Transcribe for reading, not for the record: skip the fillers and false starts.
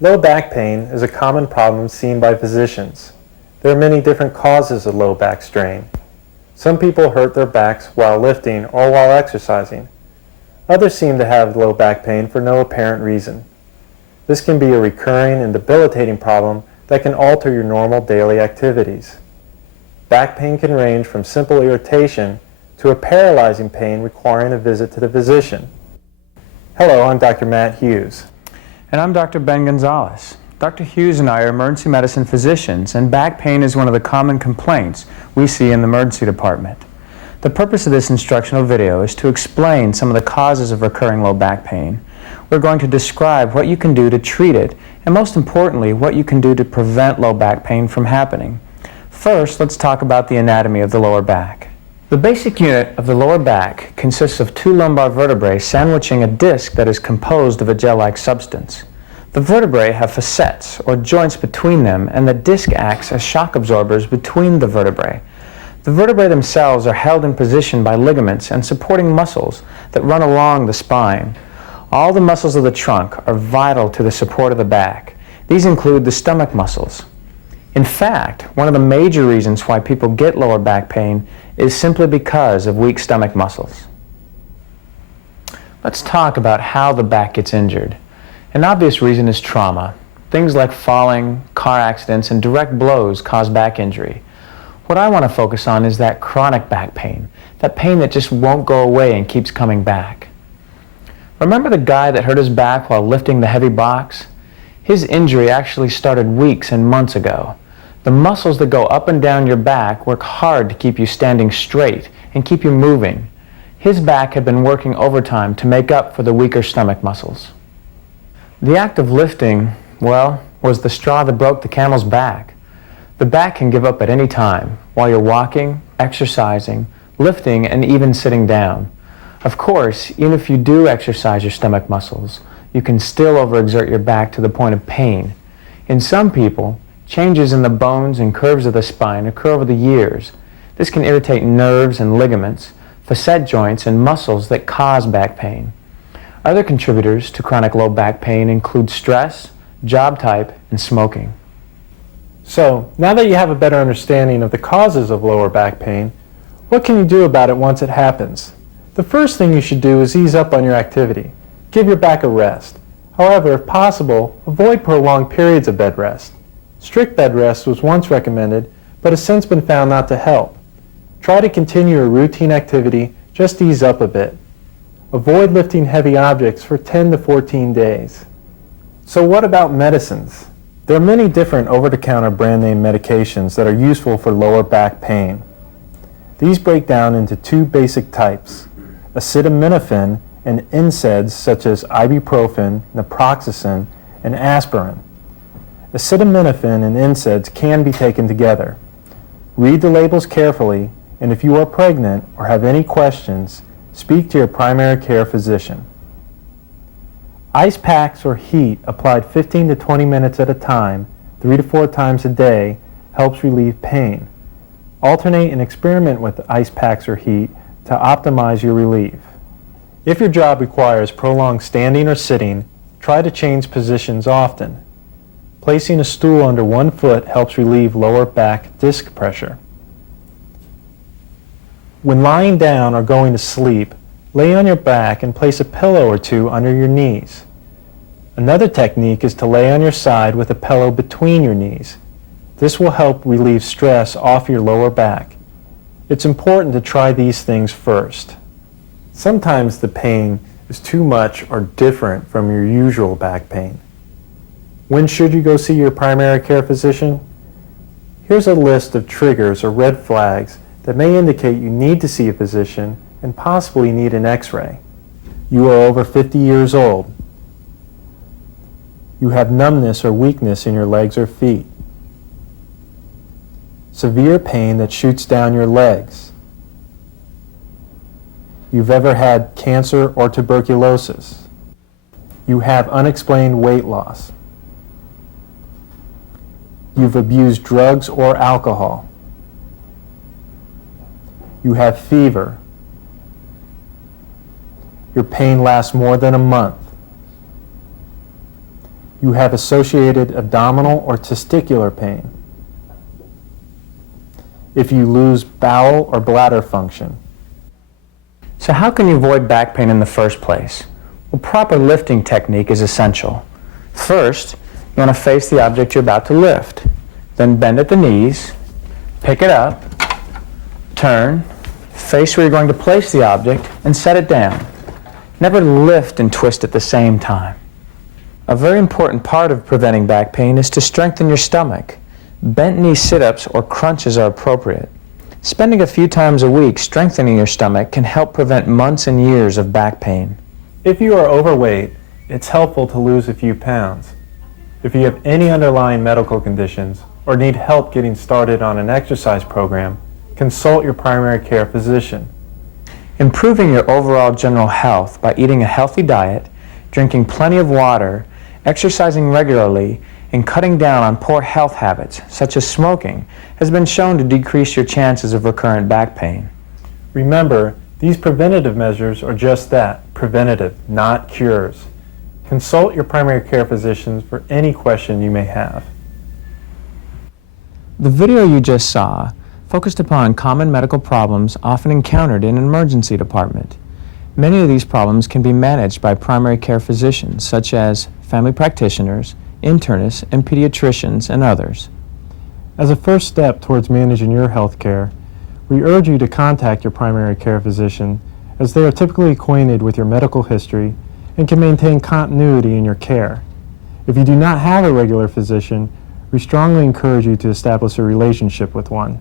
Low back pain is a common problem seen by physicians. There are many different causes of low back strain. Some people hurt their backs while lifting or while exercising. Others seem to have low back pain for no apparent reason. This can be a recurring and debilitating problem that can alter your normal daily activities. Back pain can range from simple irritation to a paralyzing pain requiring a visit to the physician. Hello, I'm Dr. Matt Hughes. And I'm Dr. Ben Gonzalez. Dr. Hughes and I are emergency medicine physicians, and back pain is one of the common complaints we see in the emergency department. The purpose of this instructional video is to explain some of the causes of recurring low back pain. We're going to describe what you can do to treat it, and most importantly, what you can do to prevent low back pain from happening. First, let's talk about the anatomy of the lower back. The basic unit of the lower back consists of two lumbar vertebrae sandwiching a disc that is composed of a gel-like substance. The vertebrae have facets, or joints between them, and the disc acts as shock absorbers between the vertebrae. The vertebrae themselves are held in position by ligaments and supporting muscles that run along the spine. All the muscles of the trunk are vital to the support of the back. These include the stomach muscles. In fact, one of the major reasons why people get lower back pain is simply because of weak stomach muscles. Let's talk about how the back gets injured. An obvious reason is trauma. Things like falling, car accidents, and direct blows cause back injury. What I want to focus on is that chronic back pain, that pain that just won't go away and keeps coming back. Remember the guy that hurt his back while lifting the heavy box? His injury actually started weeks and months ago. The muscles that go up and down your back work hard to keep you standing straight and keep you moving. His back had been working overtime to make up for the weaker stomach muscles. The act of lifting, well, was the straw that broke the camel's back. The back can give up at any time, while you're walking, exercising, lifting, and even sitting down. Of course, even if you do exercise your stomach muscles, you can still overexert your back to the point of pain. In some people, changes in the bones and curves of the spine occur over the years. This can irritate nerves and ligaments, facet joints, and muscles that cause back pain. Other contributors to chronic low back pain include stress, job type, and smoking. So, now that you have a better understanding of the causes of lower back pain, what can you do about it once it happens? The first thing you should do is ease up on your activity. Give your back a rest. However, if possible, avoid prolonged periods of bed rest. Strict bed rest was once recommended, but has since been found not to help. Try to continue a routine activity, just ease up a bit. Avoid lifting heavy objects for 10 to 14 days. So what about medicines? There are many different over-the-counter brand name medications that are useful for lower back pain. These break down into two basic types: acetaminophen and NSAIDs such as ibuprofen, naproxen, and aspirin. Acetaminophen and NSAIDs can be taken together. Read the labels carefully, and if you are pregnant or have any questions, speak to your primary care physician. Ice packs or heat applied 15 to 20 minutes at a time, 3 to 4 times a day, helps relieve pain. Alternate and experiment with ice packs or heat to optimize your relief. If your job requires prolonged standing or sitting, try to change positions often. Placing a stool under one foot helps relieve lower back disc pressure. When lying down or going to sleep, lay on your back and place a pillow or two under your knees. Another technique is to lay on your side with a pillow between your knees. This will help relieve stress off your lower back. It's important to try these things first. Sometimes the pain is too much or different from your usual back pain. When should you go see your primary care physician? Here's a list of triggers or red flags that may indicate you need to see a physician and possibly need an x-ray. You are over 50 years old. You have numbness or weakness in your legs or feet. Severe pain that shoots down your legs. You've ever had cancer or tuberculosis. You have unexplained weight loss. You've abused drugs or alcohol. You have fever. Your pain lasts more than a month. You have associated abdominal or testicular pain. If you lose bowel or bladder function. So how can you avoid back pain in the first place? Well, proper lifting technique is essential. First, you want to face the object you're about to lift. Then bend at the knees, pick it up, turn, face where you're going to place the object, and set it down. Never lift and twist at the same time. A very important part of preventing back pain is to strengthen your stomach. Bent knee sit-ups or crunches are appropriate. Spending a few times a week strengthening your stomach can help prevent months and years of back pain. If you are overweight, it's helpful to lose a few pounds. If you have any underlying medical conditions or need help getting started on an exercise program, consult your primary care physician. Improving your overall general health by eating a healthy diet, drinking plenty of water, exercising regularly, and cutting down on poor health habits, such as smoking, has been shown to decrease your chances of recurrent back pain. Remember, these preventative measures are just that, preventative, not cures. Consult your primary care physicians for any question you may have. The video you just saw focused upon common medical problems often encountered in an emergency department. Many of these problems can be managed by primary care physicians, such as family practitioners, internists, and pediatricians, and others. As a first step towards managing your health care, we urge you to contact your primary care physician, as they are typically acquainted with your medical history and can maintain continuity in your care. If you do not have a regular physician, we strongly encourage you to establish a relationship with one.